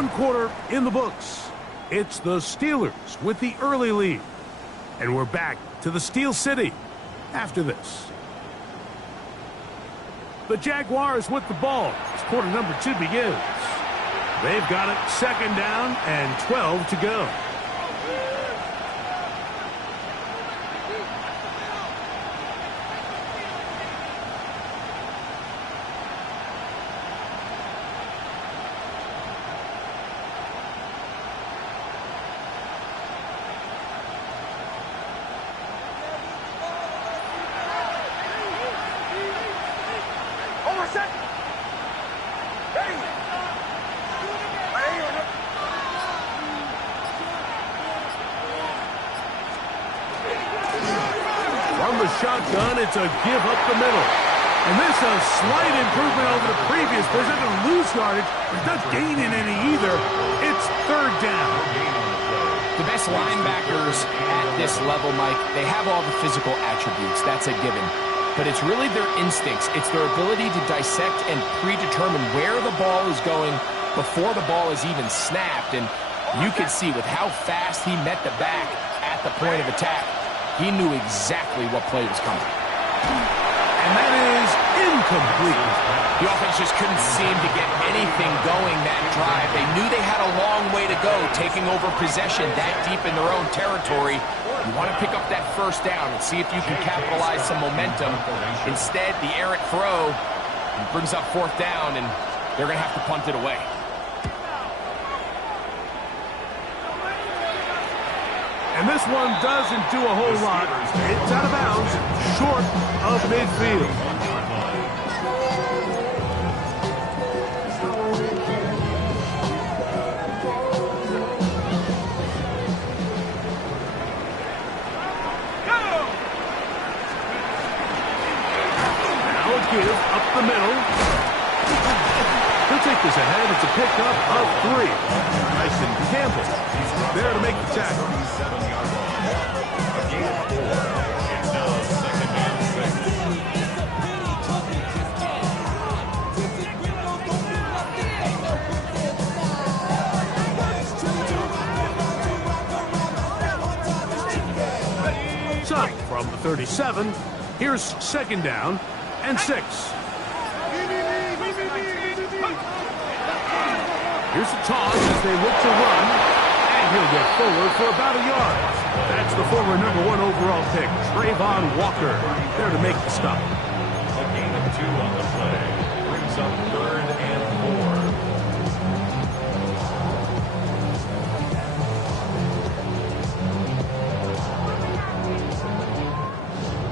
One quarter in the books. It's the Steelers with the early lead. And we're back to the Steel City after this. The Jaguars with the ball as quarter number 2 begins. They've got it 2nd down and 12 to go. Shotgun, it's a give up the middle. And this is a slight improvement over the previous. They're not going to lose yardage. They're not gaining any either. It's 3rd down. The best linebackers at this level, Mike, they have all the physical attributes. That's a given. But it's really their instincts. It's their ability to dissect and predetermine where the ball is going before the ball is even snapped. And you can see with how fast he met the back at the point of attack, he knew exactly what play was coming. And that is incomplete. The offense just couldn't seem to get anything going that drive. They knew they had a long way to go, taking over possession that deep in their own territory. You want to pick up that 1st down and see if you can capitalize some momentum. Instead, the errant throw brings up 4th down, and they're going to have to punt it away. And this one doesn't do a whole lot. It's out of bounds, short of midfield. Now a give up the middle. He'll take this ahead. It's a pickup of 3. Tyson Campbell there to make the tackle. From the 37, here's 2nd down and 6. Here's the toss as they look to run, and he'll get forward for about a yard. That's the former #1 overall pick, Trayvon Walker, there to make the stop. A gain of 2 on the play brings up 3rd and 4.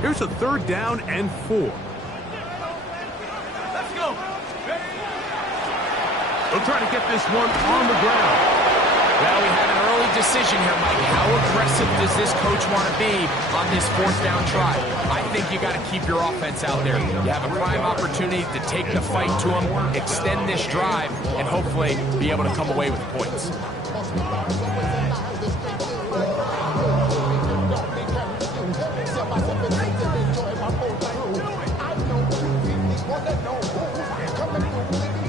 Here's a 3rd down and 4. Let's go. They'll try to get this one on the ground. Well, we have an early decision here, Mike. How aggressive does this coach want to be on this 4th down try? I think you got to keep your offense out there. You have a prime opportunity to take the fight to them, extend this drive, and hopefully be able to come away with points.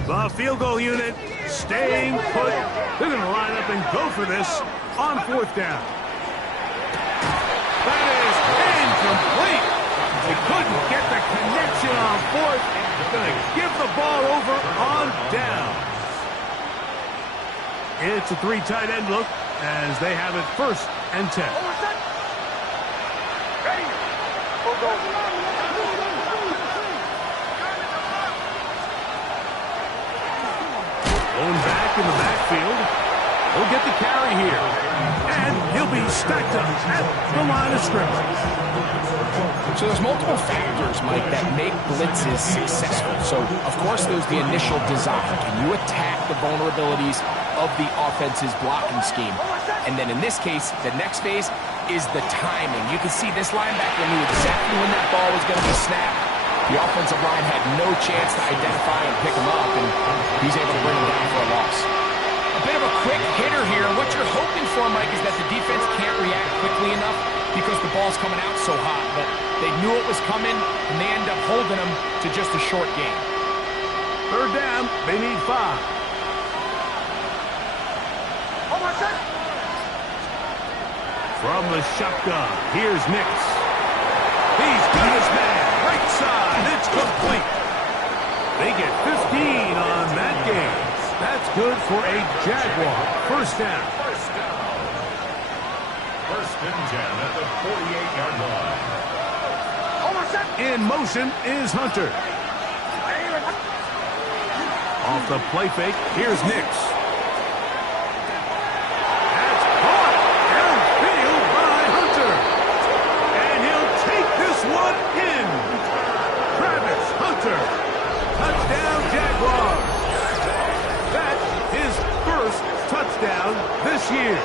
The field goal unit staying put. They're going to line up and go for this on 4th down. That is incomplete. They couldn't get the connection on 4th. They're going to give the ball over on down. It's a 3 tight end look as they have it 1st and 10. Going back in the backfield. He'll get the carry here. And he'll be stacked up at the line of scrimmage. So there's multiple factors, Mike, that make blitzes successful. So, of course, there's the initial design. Can you attack the vulnerabilities of the offense's blocking scheme? And then in this case, the next phase is the timing. You can see this linebacker knew exactly when that ball was going to be snapped. The offensive line had no chance to identify and pick him up, and he's able to bring him down for a loss. A bit of a quick hitter here. What you're hoping for, Mike, is that the defense can't react quickly enough because the ball's coming out so hot. But they knew it was coming, and they end up holding him to just a short gain. 3rd down, they need 5. From the shotgun, here's Nix. He's got his man. Right side. It's complete. They get 15 on that game. That's good for a Jaguar. First down. First and 10 at the 48-yard line. In motion is Hunter. Off the play fake, here's Nix. That's caught downfield by Hunter. And he'll take this one in. Travis Hunter. Touchdown, Jaguars. That's his first touchdown this year.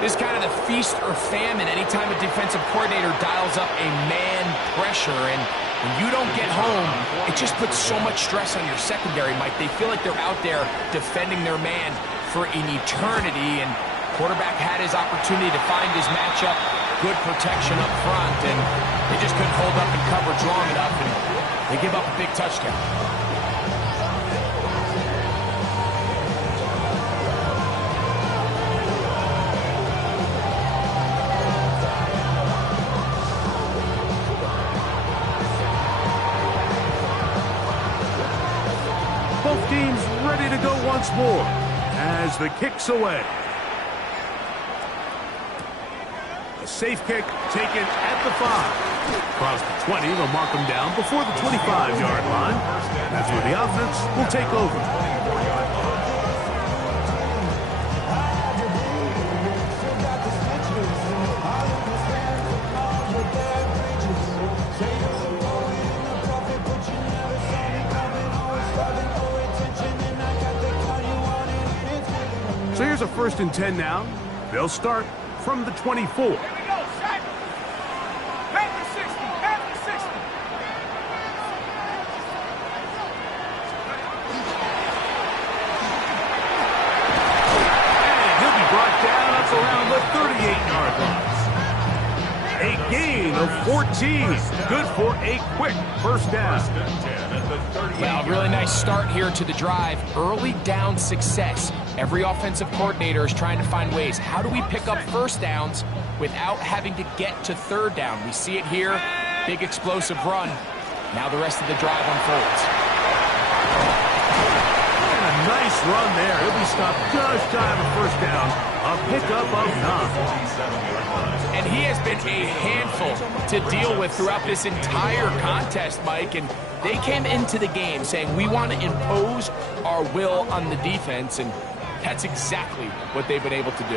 This is kind of the feast or famine anytime a defensive coordinator dials up a man pressure. And when you don't get home, it just puts so much stress on your secondary, Mike. They feel like they're out there defending their man for an eternity. And quarterback had his opportunity to find his matchup. Good protection up front. And they just couldn't hold up in coverage long enough. And they give up a big touchdown. Both teams ready to go once more as the kick's away. A safe kick taken at the 5. Across the 20, they'll mark them down before the 25-yard line. That's where the offense will take over. So here's a first and 10 now. They'll start from the 24. Here we go, Shaq. Back to 60, back to 60. And he'll be brought down up around the 38-yard line. A gain of 14. Good for a quick first down. Well, really nice start here to the drive. Early down success. Every offensive coordinator is trying to find ways. How do we pick up first downs without having to get to third down? We see it here. Big explosive run. Now the rest of the drive unfolds. And a nice run there. He'll be stopped just shy of a first down. A pickup of 9. And he has been a handful to deal with throughout this entire contest, Mike. And they came into the game saying, we want to impose our will on the defense. And that's exactly what they've been able to do.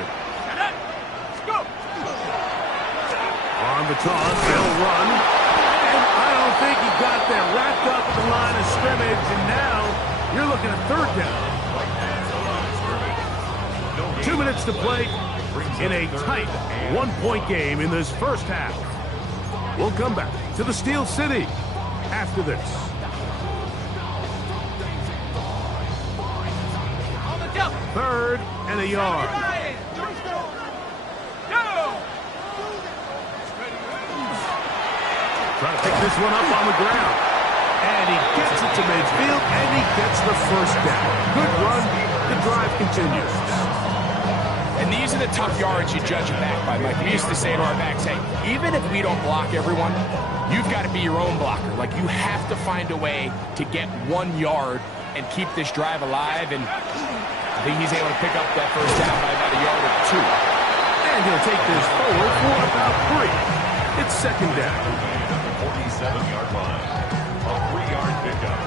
On the toss, they'll run. And I don't think he got there. Wrapped up at the line of scrimmage. And now you're looking at third down. 2 minutes to play in a tight one-point game in this first half. We'll come back to the Steel City after this. Third and a yard. Trying to pick this one up on the ground. And he gets it to midfield, and he gets the first down. Good run. The drive continues. And these are the tough yards you judge a back by. Like we used to say to our backs, hey, even if we don't block everyone, you've got to be your own blocker. Like you have to find a way to get 1 yard and keep this drive alive. And I think he's able to pick up that first down by about a yard or 2. And he'll take this forward for about 3. It's second down. 47-yard line. A 3-yard pickup.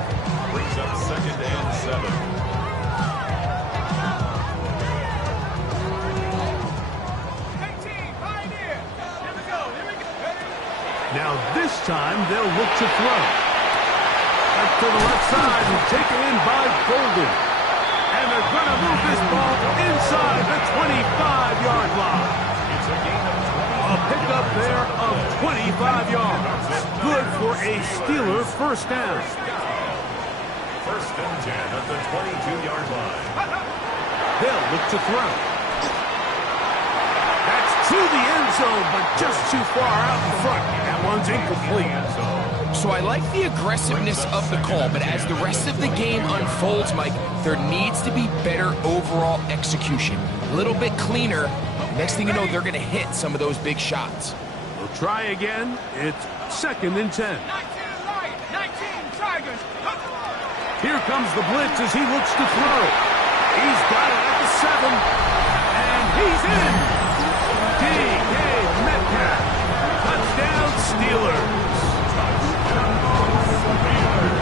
Brings up second and 7. Now this time they'll look to throw. Up to the left side and taken in by Golden. And they're going to move this ball inside the 25-yard line. It's a gain of 20. A pickup there of 25 yards. Good for a Steeler first down. First and 10 at the 22-yard line. They'll look to throw. That's to the end zone, but just too far out in front. That one's incomplete. So I like the aggressiveness of the call, but as the rest of the game unfolds, Mike, there needs to be better overall execution. A little bit cleaner. Next thing you know, they're going to hit some of those big shots. We'll try again. It's 2nd and 10. 19 Lions, 19 Tigers. Here comes the blitz as he looks to throw. He's got it at the 7. And he's in. D.K. Metcalf. Touchdown, Steelers.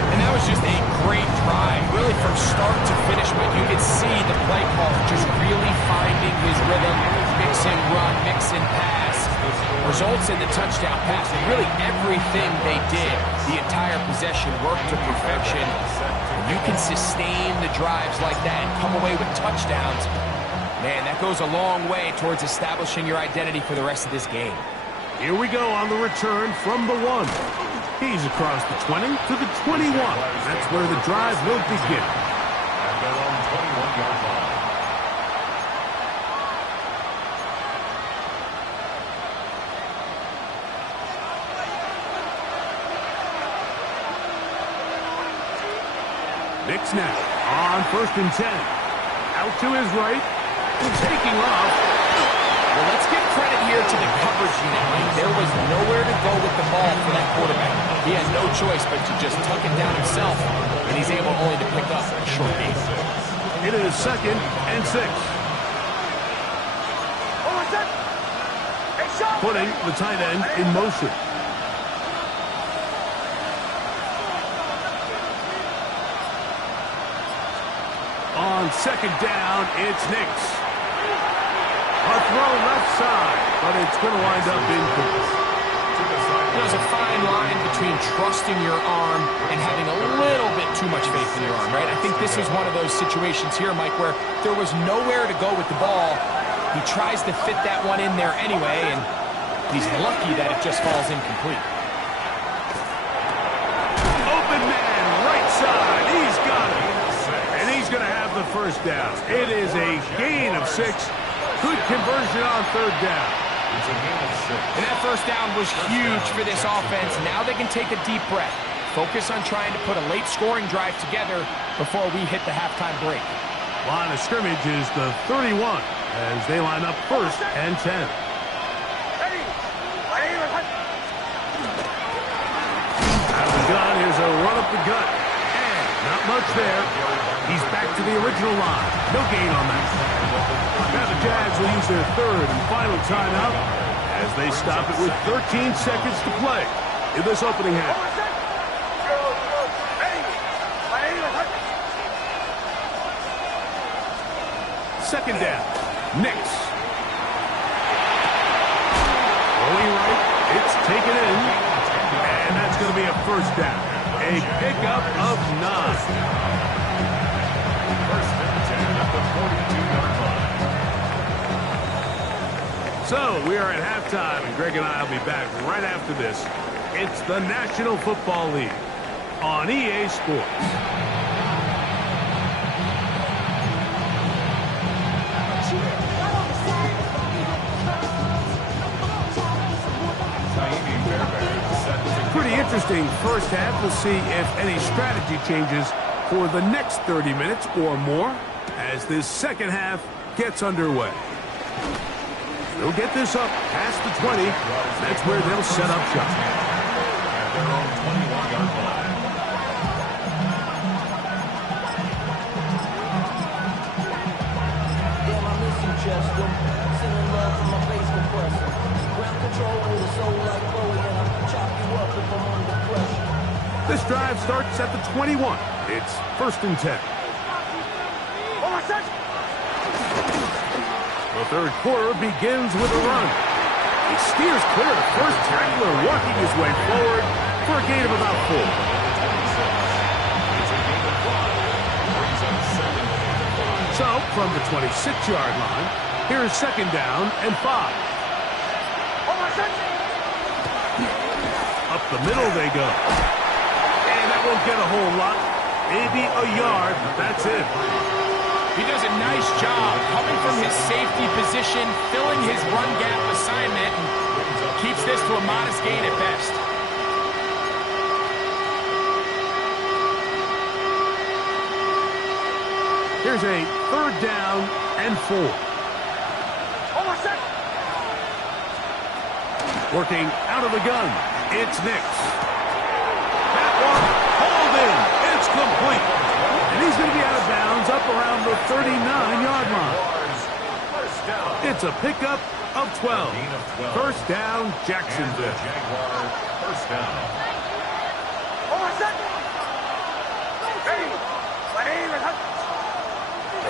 And that was just a great drive. Really from start to finish, but you could see the play call just really finding his rhythm. Mix and run, mix and pass. Results in the touchdown pass. And really everything they did, the entire possession worked to perfection. You can sustain the drives like that and come away with touchdowns. Man, that goes a long way towards establishing your identity for the rest of this game. Here we go on the return from the 1. He's across the 20 to the 21. That's where the drive will begin. At their own 21-yard line. Knicks now on 1st and 10. Out to his right. Taking off. Well, let's give credit here to the coverage unit, Mike. There was nowhere to go with the ball for that quarterback. He had no choice but to just tuck it down himself, and he's able only to pick up a short gain. It is 2nd and 6. Putting the tight end in motion. On 2nd down, it's Knicks. A throw left side, but it's going to wind up incomplete. There's a fine line between trusting your arm and having a little bit too much faith in your arm, right? I think this was one of those situations here, Mike, where there was nowhere to go with the ball. He tries to fit that one in there anyway, and he's lucky that it just falls incomplete. Open man, right side. He's got it. And he's going to have the 1st down. It is a gain of 6. Good conversion on 3rd down. It's a gain of 6. And that 1st down was huge for this offense. Now they can take a deep breath. Focus on trying to put a late scoring drive together before we hit the halftime break. Line of scrimmage is the 31 as they line up 1st and 10. Out of the gun, here's a run up the gut. And not much there. He's back to the original line. No gain on that. Now the Jags will use their 3rd and final timeout as they stop it with 13 seconds to play in this opening half. 2nd down. Knicks. Going right. It's taken in. And that's going to be a 1st down. A pickup of 9. 1st and 10 at the 42-yard line. So we are at halftime, and Greg and I will be back right after this. It's the National Football League on EA Sports. Pretty interesting 1st half. We'll see if any strategy changes for the next 30 minutes or more as this 2nd half gets underway. They'll get this up past the 20. That's where they'll set up shop. At their own 21-yard line. Damn, I miss you, Chester. Sending love from my bass compressor. Ground control with a soul like Chloe, and I'll chop you up if I'm under pressure. This drive starts at the 21. It's 1st and 10. The 3rd quarter begins with a run. He steers clear of the 1st tackler, walking his way forward for a gain of about 4. It's a gain of 5. Brings up 2nd and 5. So, from the 26-yard line, here's 2nd down and 5. Up the middle they go. And that won't get a whole lot. Maybe a yard, but that's it. He does a nice job coming from his safety position, filling his run gap assignment, and keeps this to a modest gain at best. Here's a 3rd down and 4. Working out of the gun, it's Nix. That one hauled in. It's complete. And he's going to be out of bounds up around the 39-yard line. It's a pickup of 12. First down, Jacksonville. First down.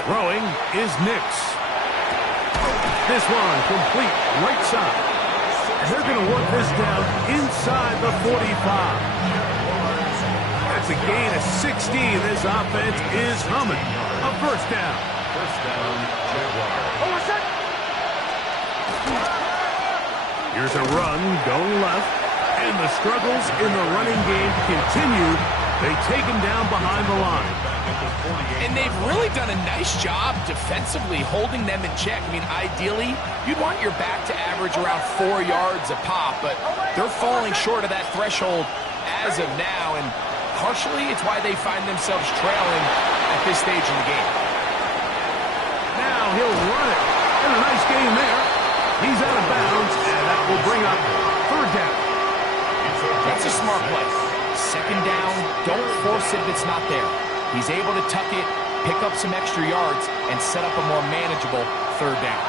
Throwing is Nix. This one complete right side. And they're going to work this down inside the 45. That's a gain of 16. This offense is humming. A first down. First down, Jaguars. Here's a run going left. And the struggles in the running game continue. They take him down behind the line. And they've really done a nice job defensively holding them in check. I mean, ideally, you'd want your back to average around 4 yards a pop, but they're falling short of that threshold as of now, and partially it's why they find themselves trailing at this stage in the game. Now he'll run it. And a nice game there. He's out of bounds, and that will bring up 3rd down. That's a smart play. 2nd down, don't force it if it's not there. He's able to tuck it, pick up some extra yards, and set up a more manageable 3rd down.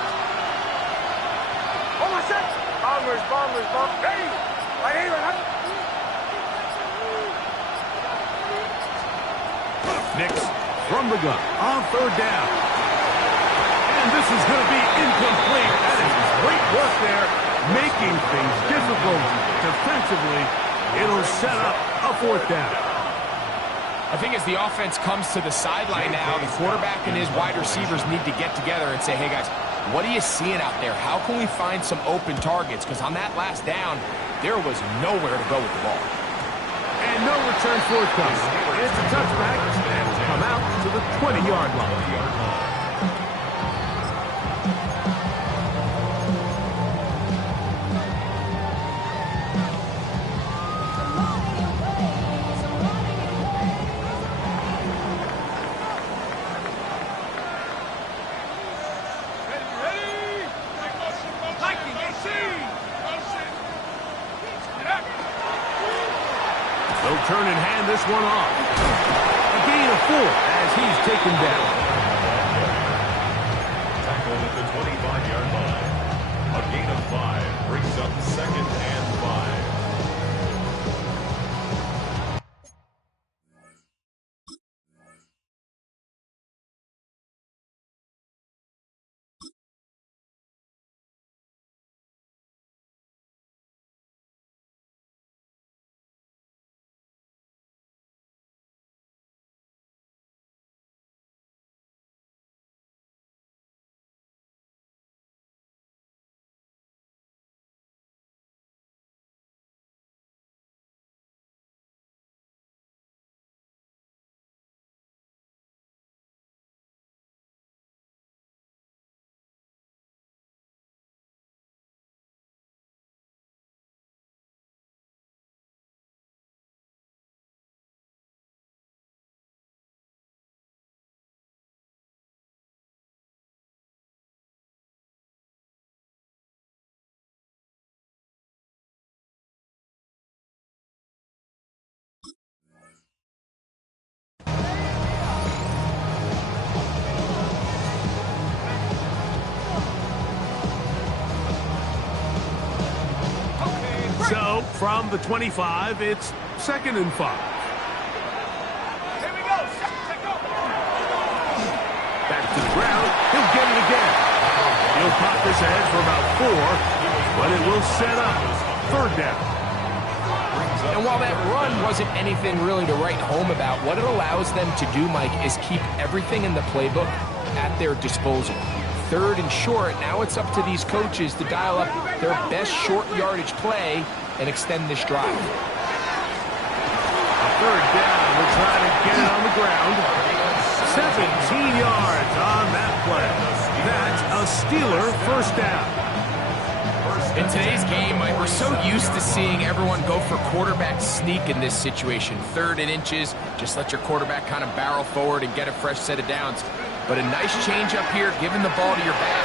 Nix from the gun on 3rd down. And this is going to be incomplete. That is great work there, making things difficult defensively. It'll set up a 4th down. I think as the offense comes to the sideline now, the quarterback and his wide receivers need to get together and say, hey, guys, what are you seeing out there? How can we find some open targets? Because on that last down, there was nowhere to go with the ball. And no return forthcoming. It's a touchback, and will come out to the 20-yard line. They'll turn and hand this one off. A gain of 4 as he's taken down. Tackled at the 25-yard line. A gain of 5 brings up 2nd and 5. So, from the 25, it's 2nd and 5. Here we go. Take off. Back to the ground. He'll get it again. He'll pop this ahead for about 4, but it will set up 3rd down. And while that run wasn't anything really to write home about, what it allows them to do, Mike, is keep everything in the playbook at their disposal. 3rd and short, now it's up to these coaches to dial up their best short yardage play and extend this drive. A 3rd down. We're trying to get it on the ground. 17 yards on that play. That's a Steeler first down. In today's game, Mike, we're so used to seeing everyone go for quarterback sneak in this situation. 3rd and inches, just let your quarterback kind of barrel forward and get a fresh set of downs. But a nice change up here, giving the ball to your back.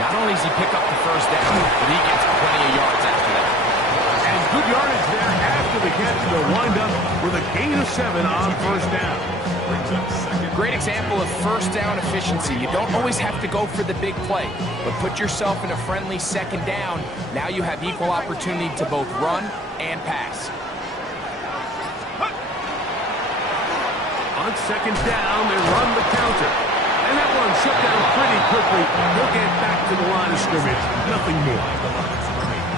Not only does he pick up the first down, but he gets plenty of yards after that. And good yardage there after the catch. They'll wind up with a gain of 7 on first down. Great example of first down efficiency. You don't always have to go for the big play, but put yourself in a friendly second down. Now you have equal opportunity to both run and pass. On second down, they run the counter. And that one shut down pretty quickly. He'll get back to the line of scrimmage. Nothing more.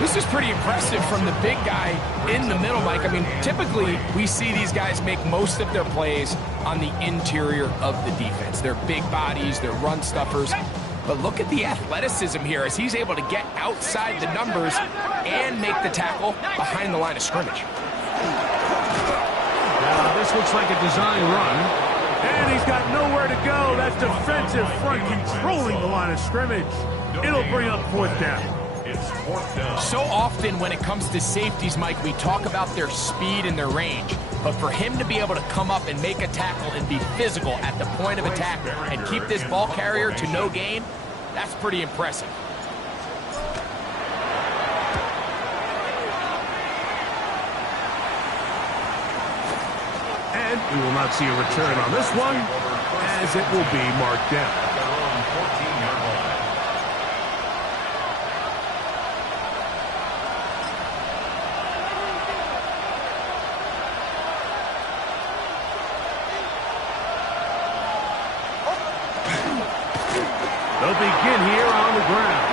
This is pretty impressive from the big guy in the middle, Mike. I mean, typically we see these guys make most of their plays on the interior of the defense. They're big bodies, they're run stuffers. But look at the athleticism here as he's able to get outside the numbers and make the tackle behind the line of scrimmage. Now, this looks like a design run. And he's got nowhere to go. That's defensive front controlling the line of scrimmage. It'll bring up fourth down. So often when it comes to safeties, Mike, we talk about their speed and their range. But for him to be able to come up and make a tackle and be physical at the point of attack and keep this ball carrier to no gain, that's pretty impressive. And we will not see a return on this one, as it will be marked down. They'll begin here on the ground.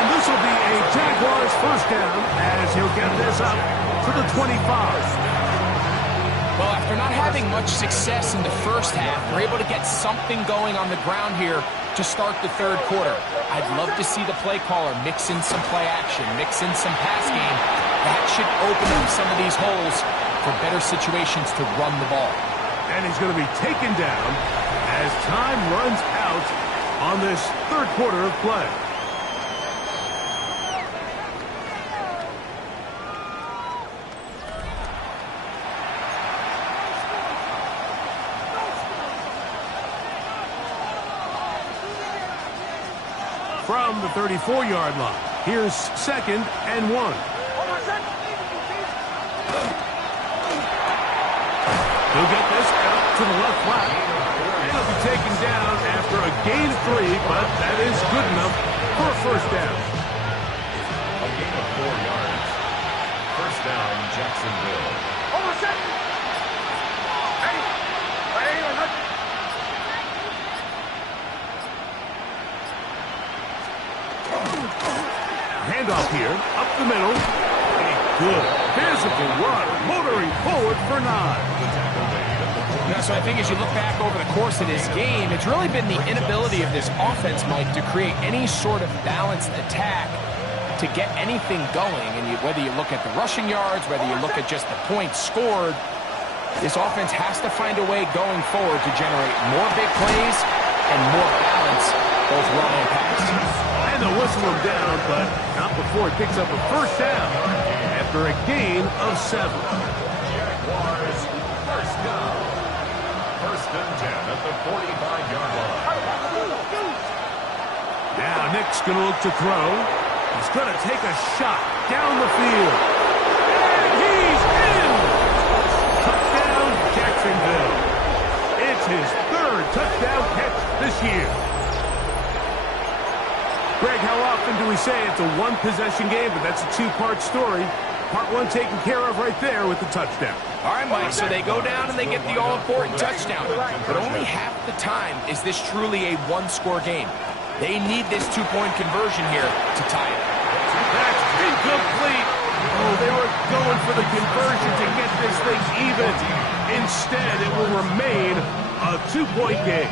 And this will be a Jaguars first down as he'll get this up to the 25. Well, after not having much success in the first half, they're able to get something going on the ground here to start the third quarter. I'd love to see the play caller mix in some play action, mix in some pass game. That should open up some of these holes for better situations to run the ball. And he's going to be taken down as time runs out on this third quarter of play. From the 34-yard line, here's 2nd and 1. He'll get this out to the left flat. He'll be taken down after a gain of 3, but that is good enough for a first down. A gain of 4 yards. First down, Jacksonville. Handoff here, up the middle. A good physical run, motoring forward for 9. Yeah, so I think as you look back over the course of this game, it's really been the inability of this offense, Mike, to create any sort of balanced attack to get anything going. And whether you look at the rushing yards, whether you look at just the points scored, this offense has to find a way going forward to generate more big plays and more balance, both run and pass. And they'll whistle him down, but not before he picks up a first down after a gain of 7. Jaguars, first down. First and 10 at the 45-yard line. Now Nick's going to look to throw. He's going to take a shot down the field. And he's in! Touchdown, Jacksonville. It's his 3rd touchdown catch this year. Greg, how often do we say it's a one-possession game, but that's a 2-part story? Part 1 taken care of right there with the touchdown. All right, Mike, so they go down and they get the all-important touchdown. But only half the time is this truly a one-score game. They need this 2-point conversion here to tie it. That's incomplete. Oh, they were going for the conversion to get this thing even. Instead, it will remain a 2-point game.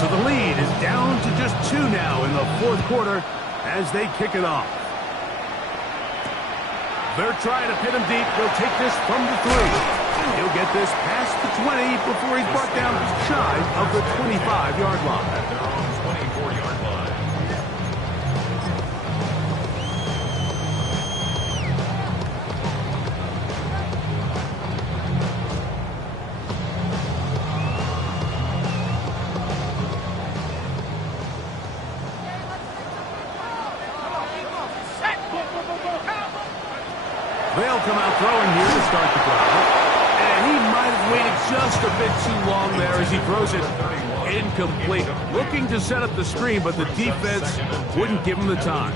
So the lead is down to just 2 now in the fourth quarter as they kick it off. They're trying to pin him deep. They'll take this from the 3. He'll get this past the 20 before he's brought down just shy of the 25-yard line. At their own 24-yard line. They'll come out throwing here to start the drive. And he might have waited just a bit too long there as he throws it incomplete. Looking to set up the screen, but the defense wouldn't give him the time.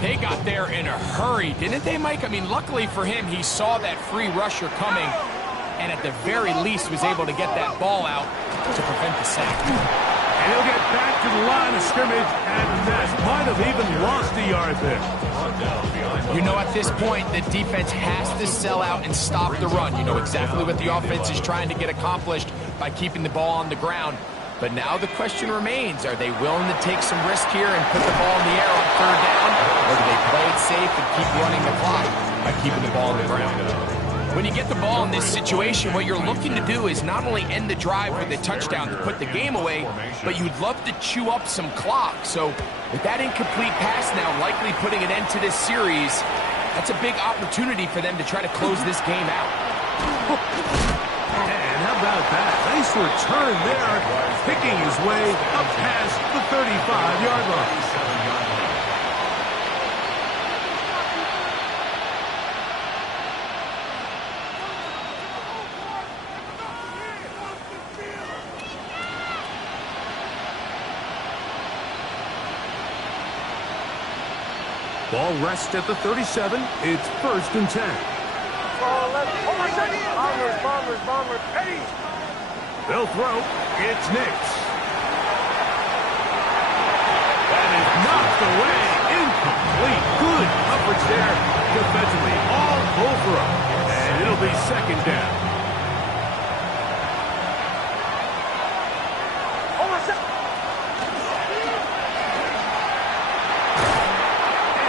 They got there in a hurry, didn't they, Mike? I mean, luckily for him, he saw that free rusher coming, and at the very least was able to get that ball out to prevent the sack. And he'll get back to the line of scrimmage, and that might have even lost a yard there. You know, at this point, the defense has to sell out and stop the run. You know exactly what the offense is trying to get accomplished by keeping the ball on the ground. But now the question remains, are they willing to take some risk here and put the ball in the air on third down? Or do they play it safe and keep running the clock by keeping the ball on the ground? When you get the ball in this situation, what you're looking to do is not only end the drive with a touchdown to put the game away, but you'd love to chew up some clock. So with that incomplete pass now likely putting an end to this series, that's a big opportunity for them to try to close this game out. And how about that? Nice return there, picking his way up past the 35-yard line. Ball rests at the 37. It's 1st and 10. Bombers, Eddie! They'll throw. It's Nix. That is knocked away. Incomplete. Good coverage there defensively. All over him. And it'll be 2nd down.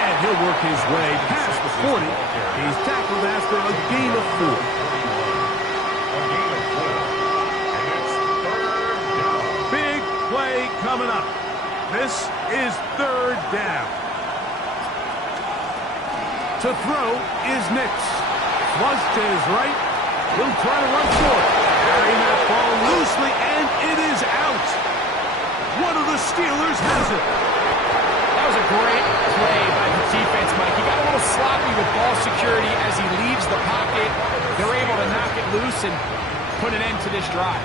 And he'll work his way past the 40. He's tackled after a gain of 4. Coming up. This is 3rd down. To throw is Nix. Flush to his right. He'll try to run for it. Carrying that ball loosely, and it is out. One of the Steelers has it. That was a great play by the defense, Mike. He got a little sloppy with ball security as he leaves the pocket. They're able to knock it loose and put an end to this drive.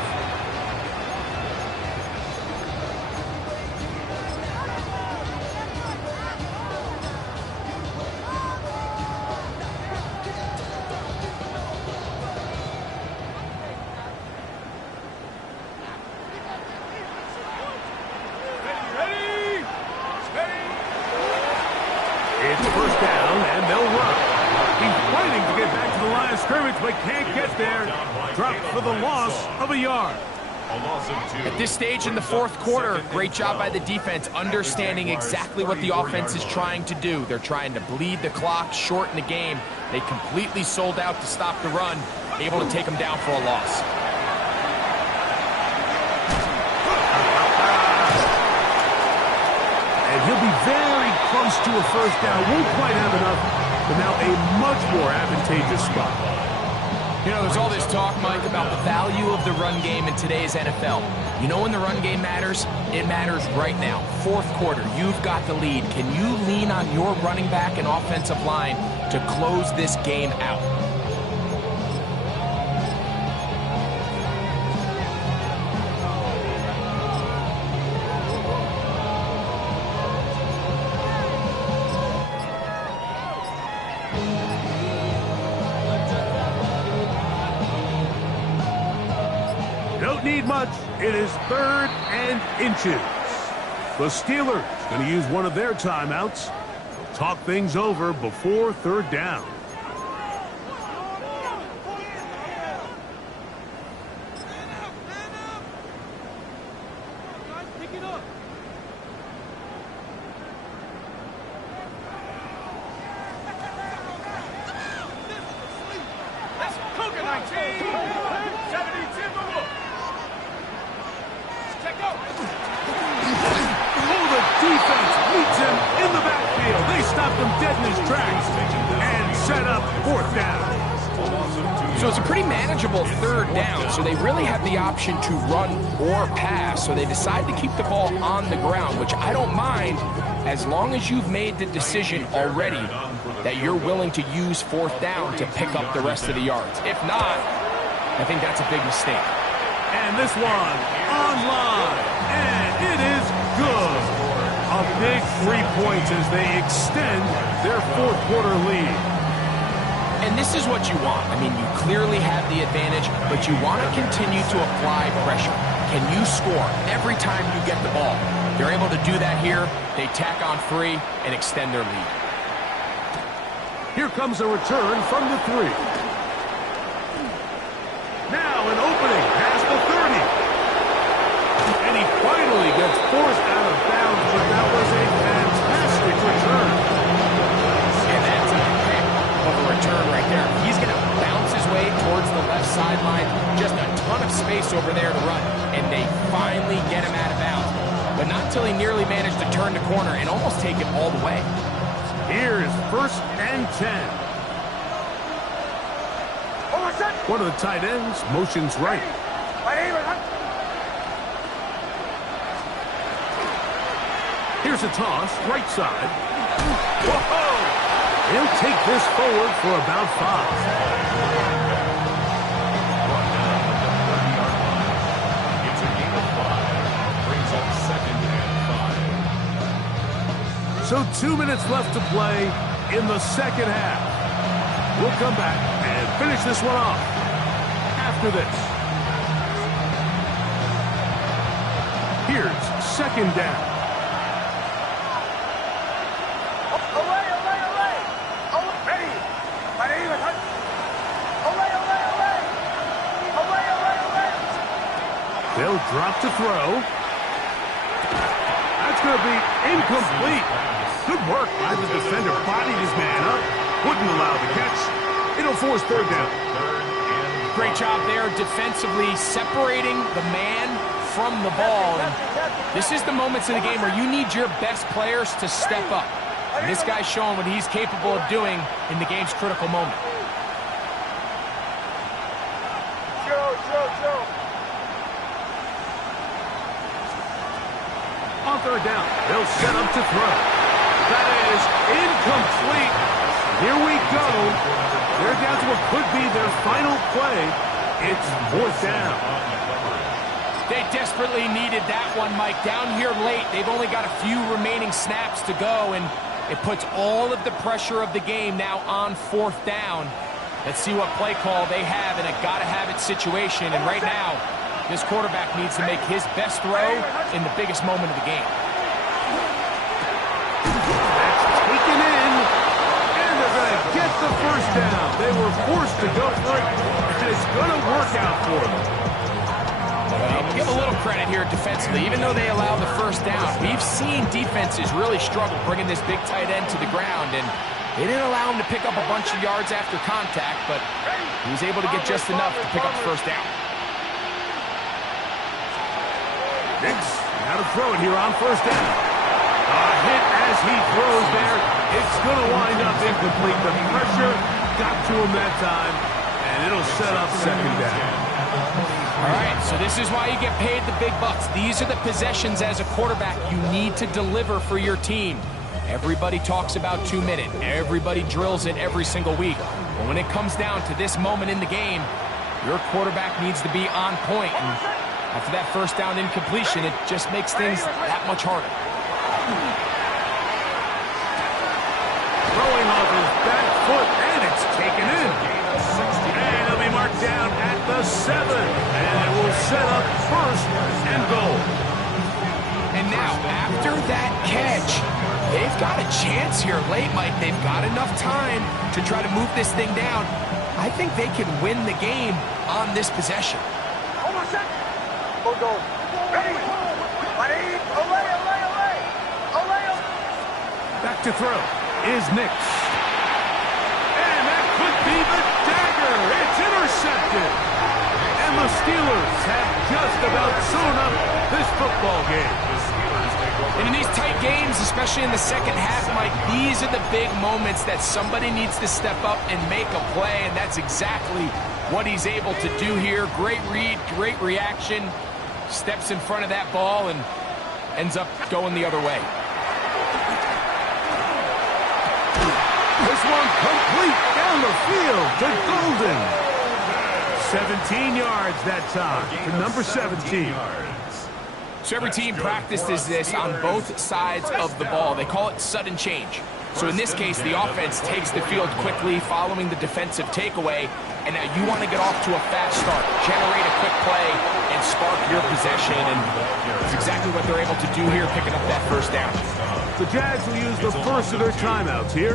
It's 1st down, and they'll run. He's fighting to get back to the line of scrimmage, but can't get there. Dropped for the loss of a yard. At this stage in the 4th quarter, great job by the defense, understanding exactly what the offense is trying to do. They're trying to bleed the clock, shorten the game. They completely sold out to stop the run, able to take them down for a loss. And he'll be very close to a 1st down. Won't quite have enough, but now a much more advantageous spot. You know, there's all this talk, Mike, about the value of the run game in today's NFL. You know when the run game matters? It matters right now. 4th quarter, you've got the lead. Can you lean on your running back and offensive line to close this game out? Need much. It is 3rd and inches. The Steelers going to use one of their timeouts. Talk things over before 3rd down. Let's cook it, 19! 72 more! Oh, the defense meets him in the backfield. They stopped him dead in his tracks and set up 4th down. So it's a pretty manageable 3rd down, so they really have the option to run or pass, so they decide to keep the ball on the ground, which I don't mind as long as you've made the decision already that you're willing to use fourth down to pick up the rest of the yards. If not, I think that's a big mistake. And this one online, and it is good. A big 3 points as they extend their fourth quarter lead. And this is what you want. I mean, you clearly have the advantage, but you want to continue to apply pressure. Can you score every time you get the ball? They're able to do that here. They tack on 3 and extend their lead. Here comes a return from the 3. Now an opening past the 30. And he finally gets forced out of bounds, but that was a fantastic return. And that's a heck of a return right there. He's going to bounce his way towards the left sideline. Just a ton of space over there to run. And they finally get him out of bounds. But not until he nearly managed to turn the corner and almost take it all the way. Here's 1st and 10. One of the tight ends motions right. Here's a toss, right side. Whoa! He'll take this forward for about 5. It's a gain of 5. Brings up 2nd and 5. So 2 minutes left to play in the second half. We'll come back and finish this one off after this. Here's 2nd down. They'll drop to throw. That's going to be incomplete. Good work by the defender. Bodied his man up. Wouldn't allow the catch. It'll force 3rd down. Great job there defensively separating the man from the ball. And this is the moments in the game where you need your best players to step up. And this guy's showing what he's capable of doing in the game's critical moment. On 3rd down, they'll set up to throw. That is incomplete. Here we go. They're down to what could be their final play. It's 4th down. They desperately needed that one, Mike. Down here late, they've only got a few remaining snaps to go, and it puts all of the pressure of the game now on 4th down. Let's see what play call they have in a gotta-have-it situation, and right now, this quarterback needs to make his best throw in the biggest moment of the game. That's taken in, and they're going to get the 1st down. They were forced to go for it, and it's going to work out for them. Give a little credit here defensively. Even though they allowed the 1st down, we've seen defenses really struggle bringing this big tight end to the ground, and they didn't allow him to pick up a bunch of yards after contact, but he was able to get just enough to pick up the 1st down. Nix, now to throw it here on 1st down. A hit as he throws there. It's going to wind up incomplete. The pressure got to him that time, and it'll set up 2nd down. All right, so this is why you get paid the big bucks. These are the possessions as a quarterback you need to deliver for your team. Everybody talks about 2-minute. Everybody drills it every single week. But when it comes down to this moment in the game, your quarterback needs to be on point. And after that 1st down incompletion, it just makes things that much harder. Throwing off his back foot, and it's taken in. And he'll be marked down at the 7. And it will set up 1st and goal. And now, after that catch, they've got a chance here late, Mike. They've got enough time to try to move this thing down. I think they can win the game on this possession. Hold on a second. Hold on. Ready? Ready? Away, away, away. Away, away. Back to throw is Nix. And that could be the dagger. It's intercepted. And the Steelers have just about sewn up this football game. And in these tight games, especially in the second half, Mike, these are the big moments that somebody needs to step up and make a play, and that's exactly what he's able to do here. Great read, great reaction, steps in front of that ball and ends up going the other way. This one complete down the field to Golden. 17 yards that time for number 17. So every team practices this on both sides of the ball. They call it sudden change. So in this case, the offense takes the field quickly following the defensive takeaway, and now you want to get off to a fast start, generate a quick play, and spark your possession, and that's exactly what they're able to do here, picking up that first down. The Jags will use the first of their timeouts here.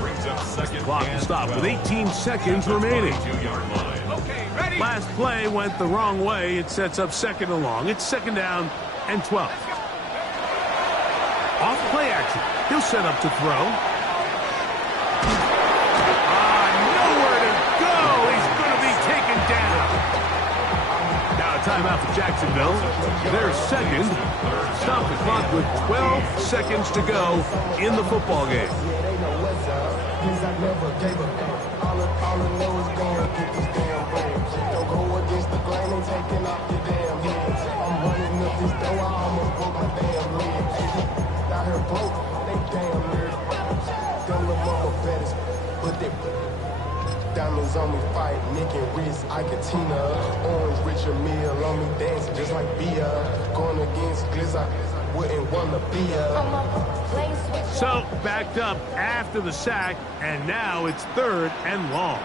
Clock will stop with 18 seconds remaining. Last play went the wrong way. It sets up second and long. It's second down and 12. Off play action. He'll set up to throw. Nowhere to go. He's going to be taken down. Now a timeout for Jacksonville. Their second. Stop the clock with 12 seconds to go in the football game. Diamonds on me fight, Nick and wrist, Ikatina. Orange Richard Mill on me dancing just like Bia. Going against Gliss, I wouldn't want to be So backed up after the sack, and now it's third and long.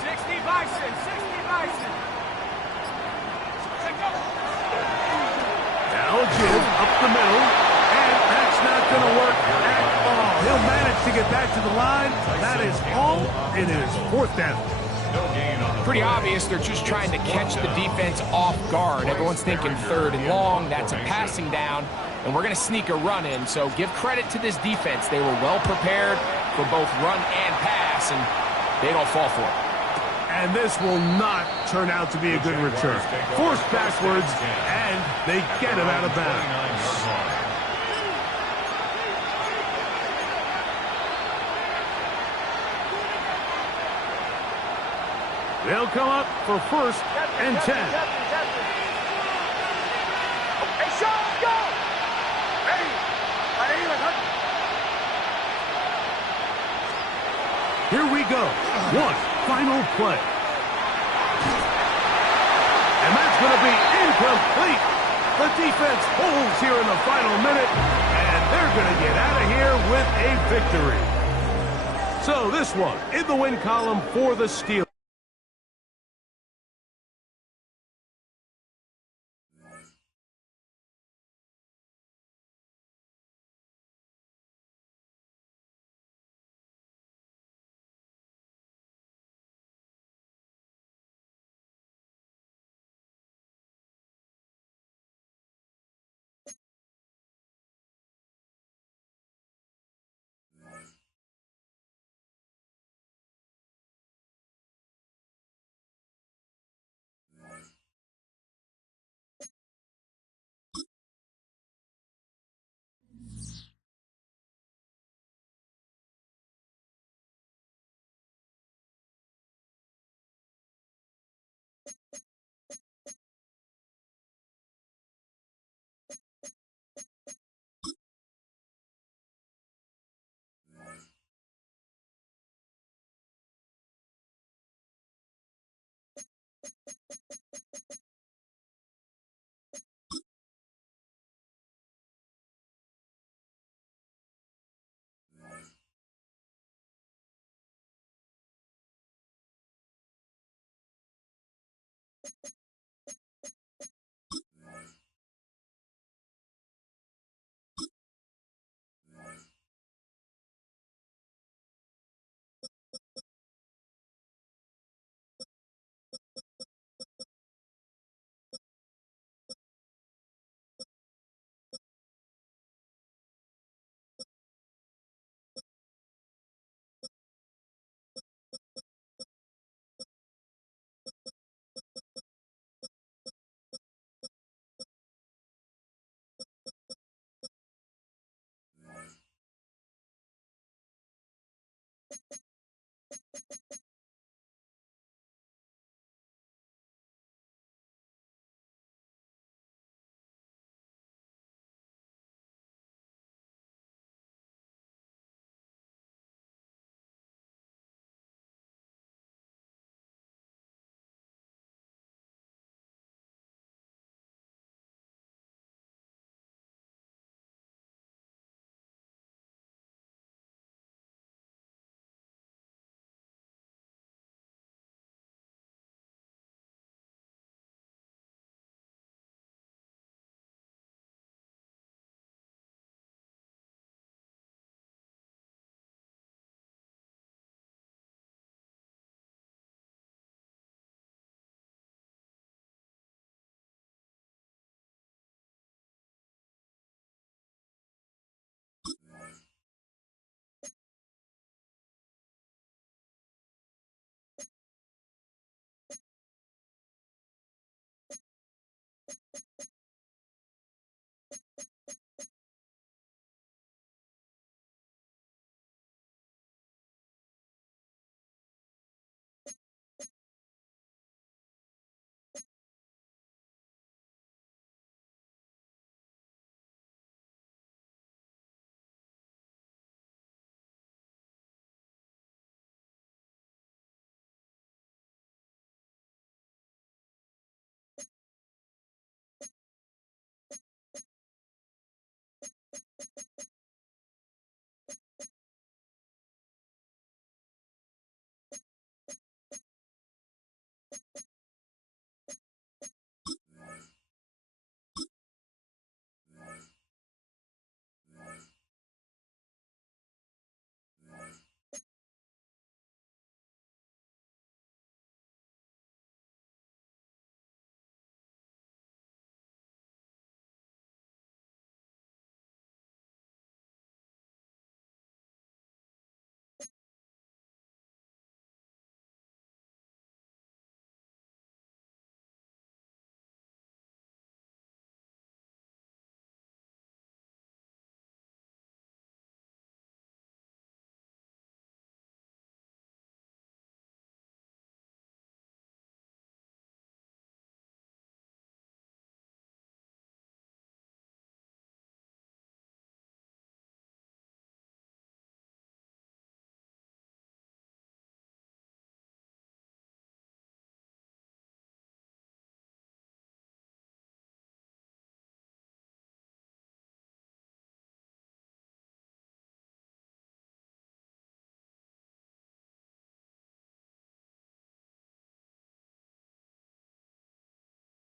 60 Bison, 60 Bison. Now a jib up the middle, and that's not going to work at all. He'll manage to get back to the line. That is all. It is fourth down. Pretty obvious they're just trying to catch the defense off guard. Everyone's thinking third and long. That's a passing down, and we're going to sneak a run in. So give credit to this defense. They were well prepared for both run and pass, and they don't fall for it. And this will not turn out to be a good return. Forced backwards, and they get him out of bounds. They'll come up for first and 10. Hey, Sean, go! Ready? Here we go. One final play. And that's going to be incomplete. The defense holds here in the final minute, and they're going to get out of here with a victory. So this one in the win column for the Steelers.